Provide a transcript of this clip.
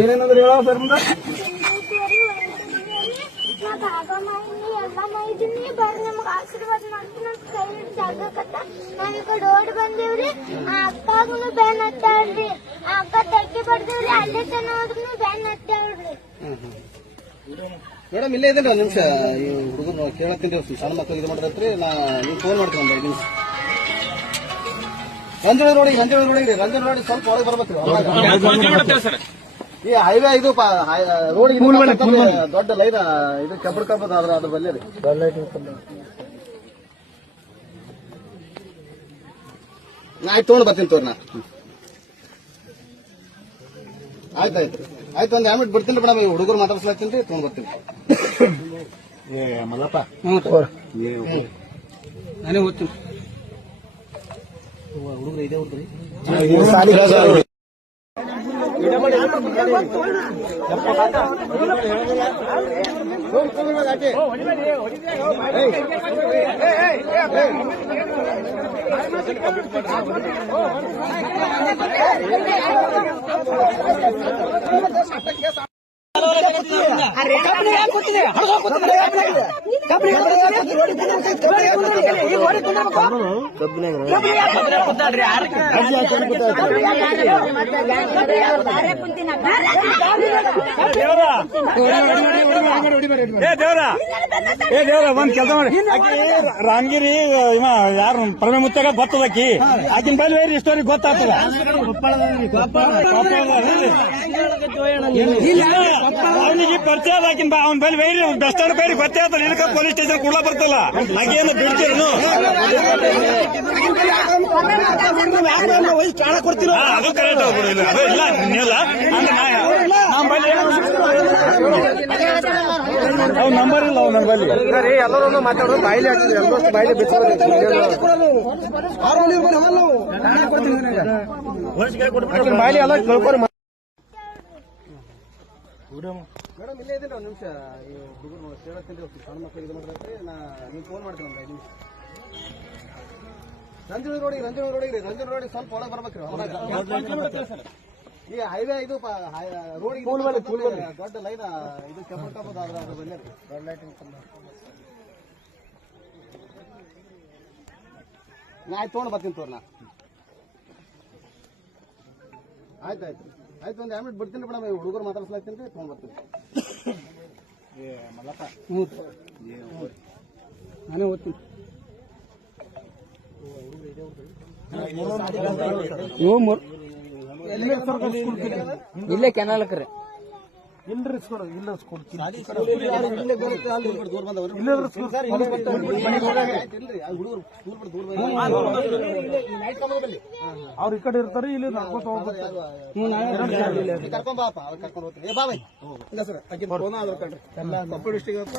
ಏನೇನಂದ್ರೆ ಹೇಳ ಸರ್ ಮುಂದೆ ಎಲ್ಲ ಮಾಡಿದೀನಿ ಬರ್ರಿ ನಮಗ್ ಆಶೀರ್ವಾದ ಮಾಡ್ತೀನಿ ಅಂತ ಕೈ ಜಾಗಕತ್ತ ನಾವ್ ಈ ಕಡೆ ಓಡ್ ಬಂದೇವ್ರಿ ಆ ಅಕ್ಕಾಗುನು ಬ್ಯಾನ್ ಹತ್ತಾಳ್ರಿ ಆ ಅಕ್ಕ ತೆಗ್ಗಿ ಬಡ್ದೇವ್ರಿ ಅಲ್ಲೇ ತನ ಹೋದ್ರೂ ಬ್ಯಾನ್ ಹತ್ತಾಳ್ರಿ. ಮೇಡಮ್ ಇಲ್ಲೇ ಇದೇನ್ರಿ ಒಂದ್ ನಿಮಿಷ ಈ ಹುಡುಗರು ಕೇಳತ್ತೀನಿ ಸಣ್ಣ ಮಕ್ಕಳು ಇದು ಮಾಡಿದ್ರಿ ನೀವು ಫೋನ್ ಮಾಡ್ತೀನಿ ಒಂದು 5 ನಿಮಿಷ. ರಂಜೋಳಿ ರೋಡಿಗೆ ಸ್ವಲ್ಪ ಒಳಗೆ ಬರ್ಬೇಕ್ರಿ. ಈ ಹೈವೇ ಇದು ರೋಡ್ ದೊಡ್ಡ ಲೈನ್ ಇದು ಕೆಬ್ಬಡ್ ಅದ್ರ ಬಲ್ಲಿ ರೀ ಆಯ್ತು ತೊಗೊಂಡು ಬರ್ತೀನಿ ತೋರ್ ನಾ ಆಯ್ತು ಒಂದ್ ಆಮೇಲೆ ಬಿಡ್ತೀನಿ ಮೇಡಮ್ ಈ ಹುಡುಗರು ಮಾತಾಡ್ಸ್ಲಾತೀನಿ ರೀ ತೊಗೊಂಡ್ ಬರ್ತೀನಿ. ಮಲ್ಲಪ್ಪ ನಾನೇ ಓದ್ತೀನಿ ಹುಡುಗರು ಇದೆ ಹುಡುಗ್ರಿ ದೇವ್ರ ಒಂದ್ ಕೆಲಸ ಮಾಡಿ ರಾಮಗಿರಿ ಯಾರು ಪರಮೆ ಮುತ್ತಾಗ ಗೊತ್ತದಕ್ಕಿ ಆಕಿನ ಬಳಿ ಬೇರೆ ಸ್ಟೋರಿ ಗೊತ್ತಾಗ್ತದ. ಅವನಿಗೆ ಪರಿಚಯ ಅದ ಆಕಿನ ಅವ್ನ ಬಳಿ ಬೇರೆ ಬಸ್ ಸ್ಟಾಂಡ್ ಬೇರೆ ಗೊತ್ತೇ ಆತಲ್ಲ. ಇಲ್ಲಕ ಪೊಲೀಸ್ ಸ್ಟೇಷನ್ ಕೂಡ ಬರ್ತಲ್ಲ ಹಾಗೇನು ಬಿಡ್ತೀರಿ ಅದು ಕರೆಕ್ಟ್ ಹೋಗ್ಬಿಡಿಲ್ಲ ಅದು ಇಲ್ಲ ನೀಲ್ಲ ಅವ್ ನಂಬರ್ ಇಲ್ಲ ಅವ್ ನಂಬಲ್ಲಿ ಎಲ್ಲರೂ ಮಾತಾಡೋದು ಬಾಯಿಲಿ ಆಗ್ತದೆ ಎಲ್ಲರೂ ಬಾಯಿಲಿ ಬಾಯಿಲಿ ಎಲ್ಲ ಕೇಳ್ಕೊಂಡು ಮೇಡಮ್ ಇಲ್ಲೇ ಇದ್ದೀನಿ ಒಂದು ನಿಮಿಷ ಈ ಹುಡುಗರು ಕೇಳತ್ತೀನಿ ಸಣ್ಣ ಮಕ್ಕಳು ಇದು ಮಾಡಿದ್ರೆ ನೀವು ಫೋನ್ ಮಾಡ್ತೀನಿ ಒಂದು 5 ನಿಮಿಷ. ರಂಜೋಳಿ ರೋಡಿಗೆ ಸ್ವಲ್ಪ ಒಳಗೆ ಬರ್ಬೇಕ್ರಿ. ಈ ಹೈವೇ ಇದು ರೋಡ್ ದೊಡ್ಡ ಲೈನ್ ಇದು ಕೆಬ್ಬಡ್ ಅದ್ರ ಬಲ್ಲಿ ದೊಡ್ಡ ಲೈಟಿಂಗ್ ಆಯ್ತು ತೊಗೊಂಡು ಬರ್ತೀನಿ ತೋರ್ ನಾ ಆಯ್ತು ಒಂದು ಆಮೇಲೆ ಬಿಡ್ತೀನಿ ಮೇಡಮ್ ಈ ಹುಡುಗರು ಮಾತಾಡ್ಸ್ಲಾಗ್ತೀನಿ ರೀ ತೊಗೊಂಡು ಬರ್ತೀನಿ. ಮಲ್ಲಪ್ಪ ನಾನೇ ಓದ್ತೀನಿ ಇಲ್ಲೇ ಕೆನಾಲ್ಕ್ರಿ ಇಲ್ರಿ ಇಲ್ಲ ಅವ್ರು ಈ ಕಡೆ ಇರ್ತಾರೆ ಇಲ್ಲಿ ನಡ್ಕೊತ ಕರ್ಕೊಂಡ್ ಬಾಪ ಕರ್ಕೊಂಡು ಹೋಗ್ತೀನಿ. ಬಾ ಬೈ ಇಲ್ಲ ಸರ್ ಆಕೆ ಫೋನ್ ಆಧಾರ್ ಕಾರ್ಡ್ ಎಲ್ಲ ಕೊಪ್ಪಳ ಡಿಸ್ಟ್ರಿಕ್ಟ್